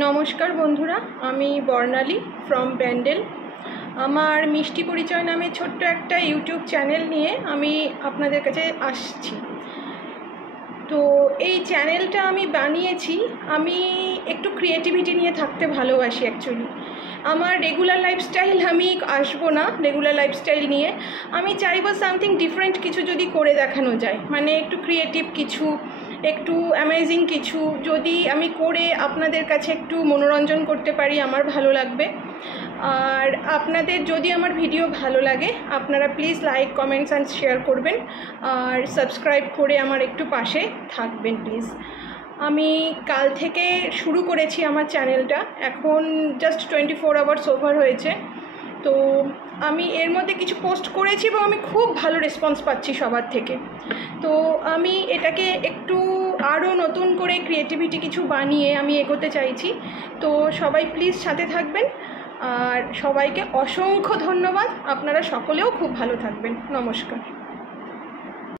নমস্কার বন্ধুরা, আমি বর্ণালী ফ্রম ব্যান্ডেল। আমার মিষ্টি পরিচয় নামে ছোট্ট একটা ইউটিউব চ্যানেল নিয়ে আমি আপনাদের কাছে আসছি। তো এই চ্যানেলটা আমি বানিয়েছি, আমি একটু ক্রিয়েটিভিটি নিয়ে থাকতে ভালোবাসি। অ্যাকচুয়ালি আমার রেগুলার লাইফস্টাইল আমি আসবো না, রেগুলার লাইফস্টাইল নিয়ে আমি চাইবো সামথিং ডিফারেন্ট কিছু যদি করে দেখানো যায়, মানে একটু ক্রিয়েটিভ কিছু, একটু অ্যামেজিং কিছু যদি আমি করে আপনাদের কাছে একটু মনোরঞ্জন করতে পারি, আমার ভালো লাগবে। আর আপনাদের যদি আমার ভিডিও ভালো লাগে আপনারা please like, comments and share করবেন, আর সাবস্ক্রাইব করে আমার একটু পাশে থাকবেন প্লিজ। আমি কাল থেকে শুরু করেছি আমার চ্যানেলটা, এখন জাস্ট 24 আওয়ার্স ওভার হয়েছে। তো আমি এর মধ্যে কিছু পোস্ট করেছি এবং আমি খুব ভালো রেসপন্স পাচ্ছি সবার থেকে। তো আমি এটাকে একটু আরও নতুন করে ক্রিয়েটিভিটি কিছু বানিয়ে আমি এগোতে চাইছি। তো সবাই প্লিজ সাথে থাকবেন, আর সবাইকে অসংখ্য ধন্যবাদ। আপনারা সকলেও খুব ভালো থাকবেন। নমস্কার।